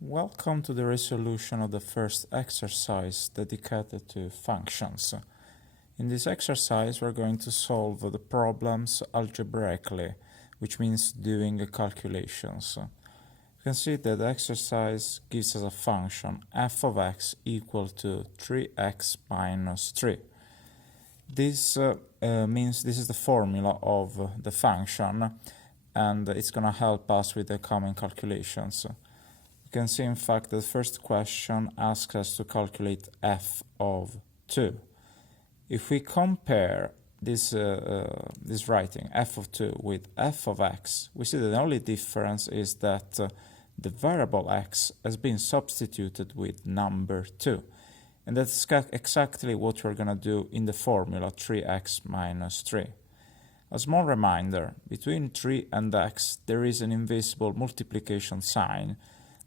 Welcome to the resolution of the first exercise dedicated to functions. In this exercise, we're going to solve the problems algebraically, which means doing calculations. You can see that the exercise gives us a function f of x equal to 3x minus 3. This means this is the formula of the function, and it's going to help us with the coming calculations. You can see, in fact, the first question asks us to calculate f of 2. If we compare this writing, f of 2, with f of x, we see that the only difference is that the variable x has been substituted with number 2. And that's exactly what we're going to do in the formula 3x minus 3. A small reminder, between 3 and x there is an invisible multiplication sign.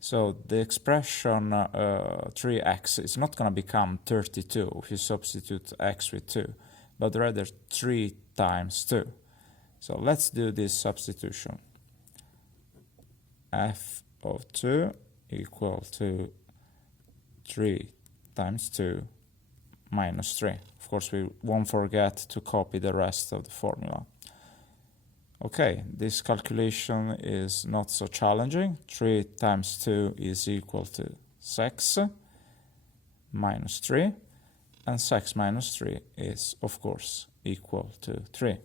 So the expression 3x is not going to become 32 if you substitute x with 2, but rather 3 times 2. So let's do this substitution. F of 2 equal to 3 times 2 minus 3. Of course, we won't forget to copy the rest of the formula. Okay, this calculation is not so challenging. 3 times 2 is equal to 6 minus 3, and 6 minus 3 is, of course, equal to 3. We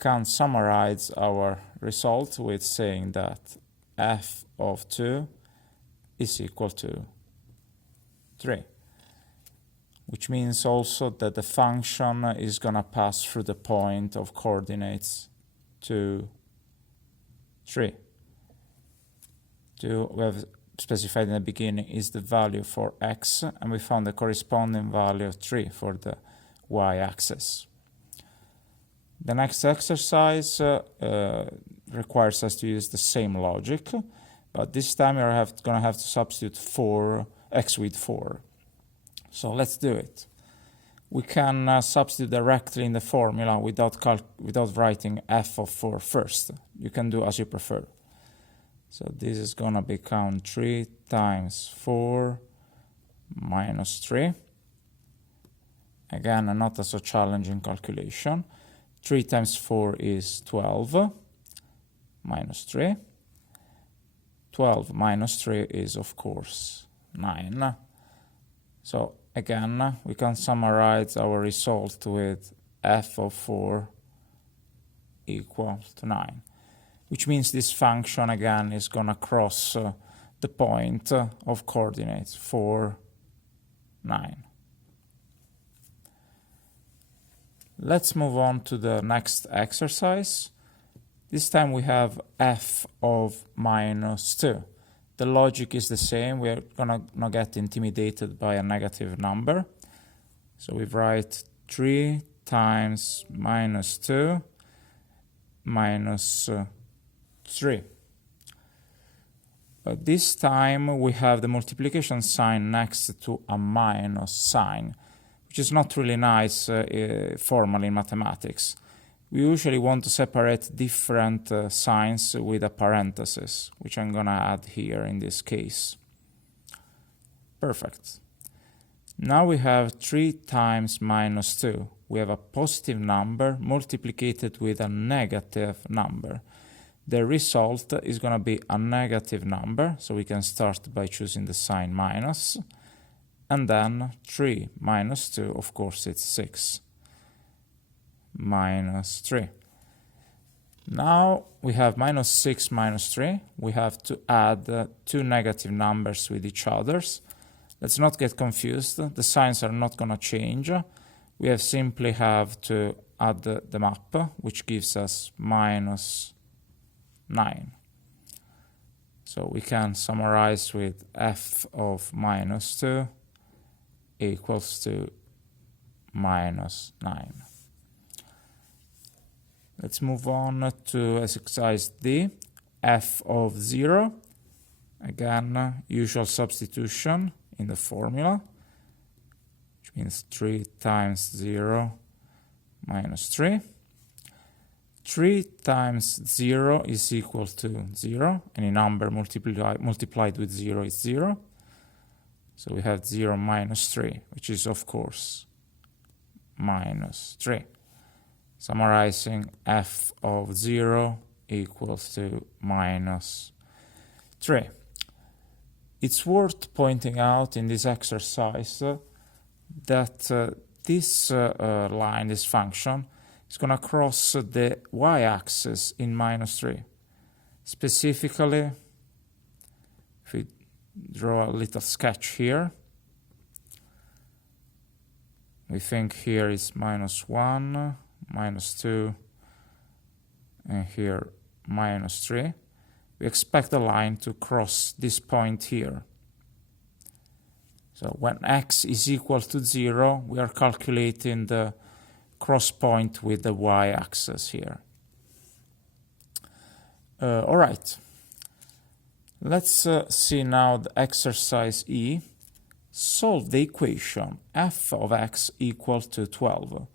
can summarize our result with saying that f of 2 is equal to 3, which means also that the function is going to pass through the point of coordinates 2, 3. 2 we have specified in the beginning is the value for x, and we found the corresponding value of 3 for the y-axis. The next exercise requires us to use the same logic, but this time we're going to have to substitute x with 4. So let's do it. We can substitute directly in the formula without writing f of 4 first. You can do as you prefer. So this is going to become 3 times 4 minus 3. Again, not a so challenging calculation. 3 times 4 is 12 minus 3. 12 minus 3 is, of course, 9. So again, we can summarize our result with f of 4 equal to 9, which means this function again is going to cross the point of coordinates 4, 9. Let's move on to the next exercise. This time we have f of minus 2. The logic is the same. We're gonna not get intimidated by a negative number. So we write 3 times minus 2 minus 3. But this time we have the multiplication sign next to a minus sign, which is not really nice formally in mathematics. We usually want to separate different signs with a parenthesis, which I'm going to add here in this case. Perfect. Now we have 3 times minus 2. We have a positive number multiplied with a negative number. The result is going to be a negative number, so we can start by choosing the sign minus. And then 3 minus 2, of course, it's 6. Minus 3. Now we have minus 6 minus 3. We have to add two negative numbers with each other. Let's not get confused. The signs are not going to change. We have simply have to add them up, which gives us minus 9. So we can summarize with f of minus 2 equals to minus 9. Let's move on to exercise D, f of 0. Again, usual substitution in the formula, which means 3 times 0 minus 3. 3 times 0 is equal to 0. Any number multiplied with 0 is 0. So we have 0 minus 3, which is, of course, minus 3. Summarizing, f of 0 equals to minus 3. It's worth pointing out in this exercise that this line, this function, is going to cross the y-axis in minus 3. Specifically, if we draw a little sketch here, we think here is minus 1, minus 2, and here minus 3. We expect the line to cross this point here. So when x is equal to 0, we are calculating the cross point with the y-axis here. All right. Let's see now the exercise E. Solve the equation f of x equal to 12.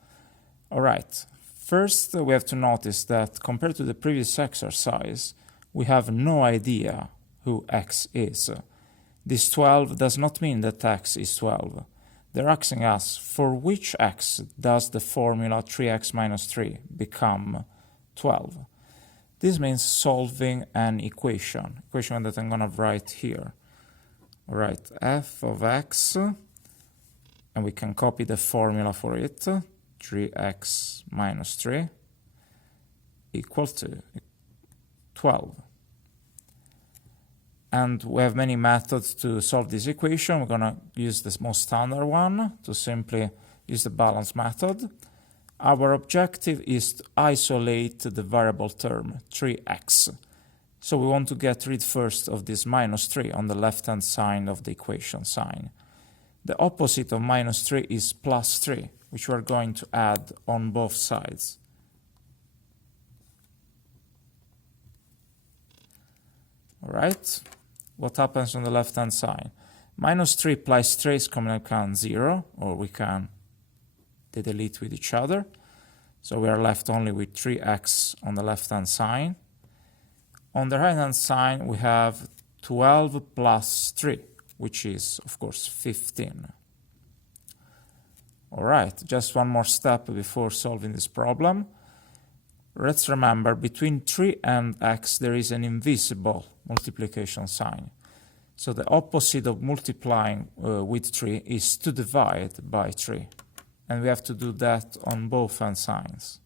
All right. First, we have to notice that compared to the previous exercise, we have no idea who x is. This 12 does not mean that x is 12. They're asking us, for which x does the formula 3x minus 3 become 12? This means solving an equation that I'm going to write here. All right, f of x, and we can copy the formula for it, 3x minus 3 equal to 12. And we have many methods to solve this equation. We're going to use the most standard one to simply use the balance method. Our objective is to isolate the variable term 3x. So we want to get rid first of this minus 3 on the left-hand side of the equation sign. The opposite of minus 3 is plus 3, which we're going to add on both sides. All right. What happens on the left-hand side? Minus 3 plus 3 is common count 0, or we can delete with each other. So we are left only with 3x on the left-hand side. On the right-hand side, we have 12 plus 3, which is, of course, 15. All right, just one more step before solving this problem. Let's remember, between 3 and x, there is an invisible multiplication sign. So the opposite of multiplying with 3 is to divide by 3. And we have to do that on both hand signs.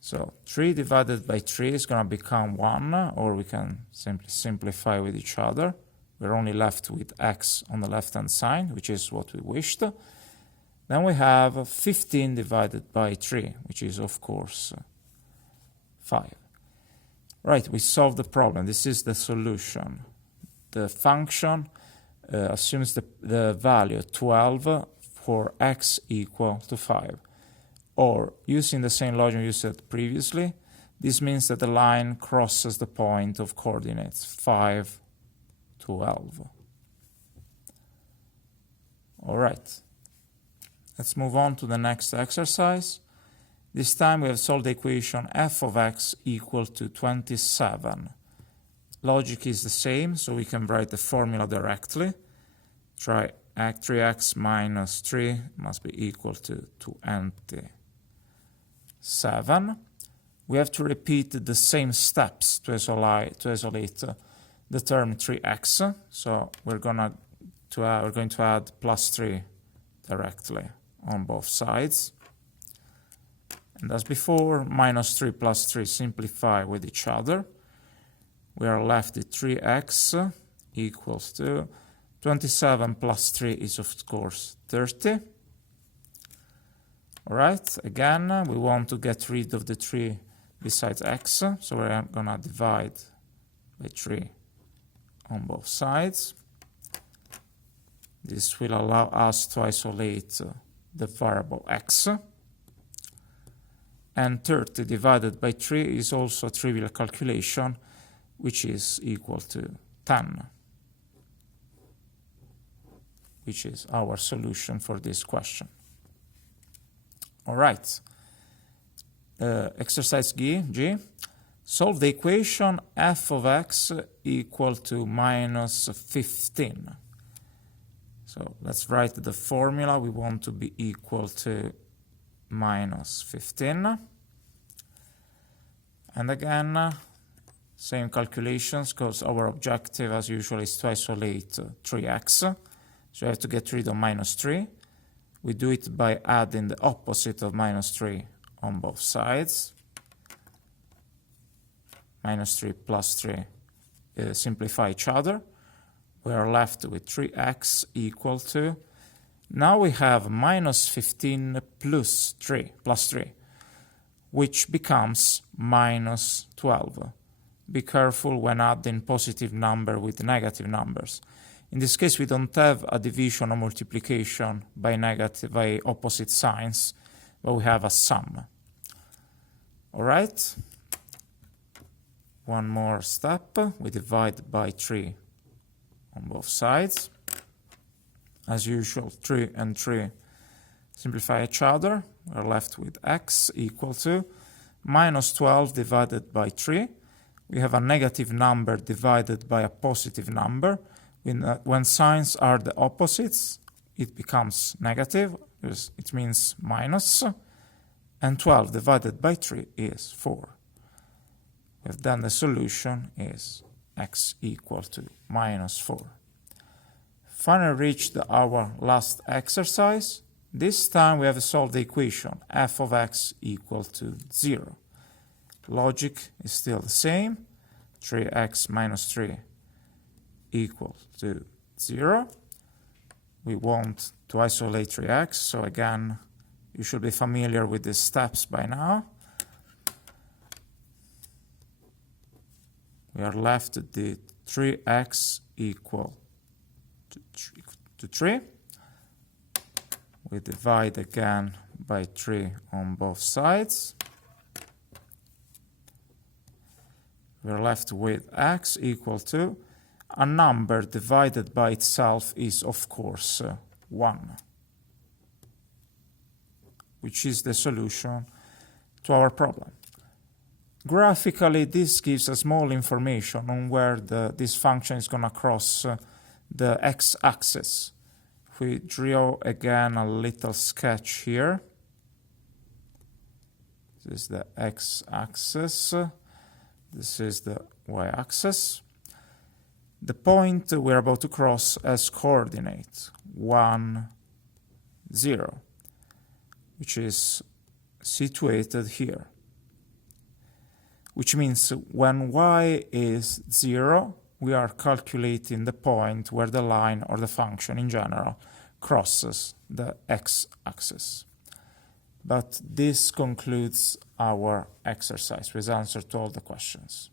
So 3 divided by 3 is going to become 1, or we can simply simplify with each other. We're only left with x on the left-hand side, which is what we wished. Then we have 15 divided by 3, which is, of course, 5. Right, we solved the problem. This is the solution. The function assumes the value 12 for x equal to 5. Or, using the same logic you said previously, this means that the line crosses the point of coordinates 5, 12. All right. Let's move on to the next exercise. This time we have solved the equation f of x equal to 27. Logic is the same, so we can write the formula directly. 3x minus 3 must be equal to 27. We have to repeat the same steps to isolate the term 3x. So we're going to add plus 3 directly on both sides. And as before, minus 3 plus 3 simplify with each other. We are left with 3x equals to 27 plus 3 is, of course, 30. All right, again, we want to get rid of the 3 besides x, so we're going to divide by 3 on both sides. This will allow us to isolate the variable x. And 30 divided by 3 is also a trivial calculation, which is equal to 10, which is our solution for this question. All right. Exercise G. Solve the equation f of x equal to minus 15. So let's write the formula. We want to be equal to minus 15. And again, same calculations, because our objective, as usual, is to isolate 3x. So we have to get rid of minus 3. We do it by adding the opposite of minus 3 on both sides. Minus 3 plus 3 simplify each other. We are left with 3x equal to, now we have minus 15 plus 3, which becomes minus 12. Be careful when adding positive number with negative numbers. In this case, we don't have a division or multiplication by opposite signs, but we have a sum. All right? One more step. We divide by 3 on both sides. As usual, 3 and 3 simplify each other. We're left with x equal to minus 12 divided by 3. We have a negative number divided by a positive number. When signs are the opposites, it becomes negative. It means minus. And 12 divided by 3 is 4. Then the solution is x equal to minus 4. Finally reached our last exercise. This time we have solved the equation f of x equal to 0. Logic is still the same. 3x minus 3 equal to 0. We want to isolate 3x, so again, you should be familiar with the steps by now. We are left with the 3x equal to 3. We divide again by 3 on both sides. We are left with x equal to, a number divided by itself is of course 1, which is the solution to our problem. Graphically, this gives us small information on where this function is going to cross the x-axis. If we draw again a little sketch here, this is the x-axis, this is the y-axis. The point we're about to cross has coordinate 1, 0, which is situated here. Which means when y is 0, we are calculating the point where the line or the function in general crosses the x-axis. But this concludes our exercise with answer to all the questions.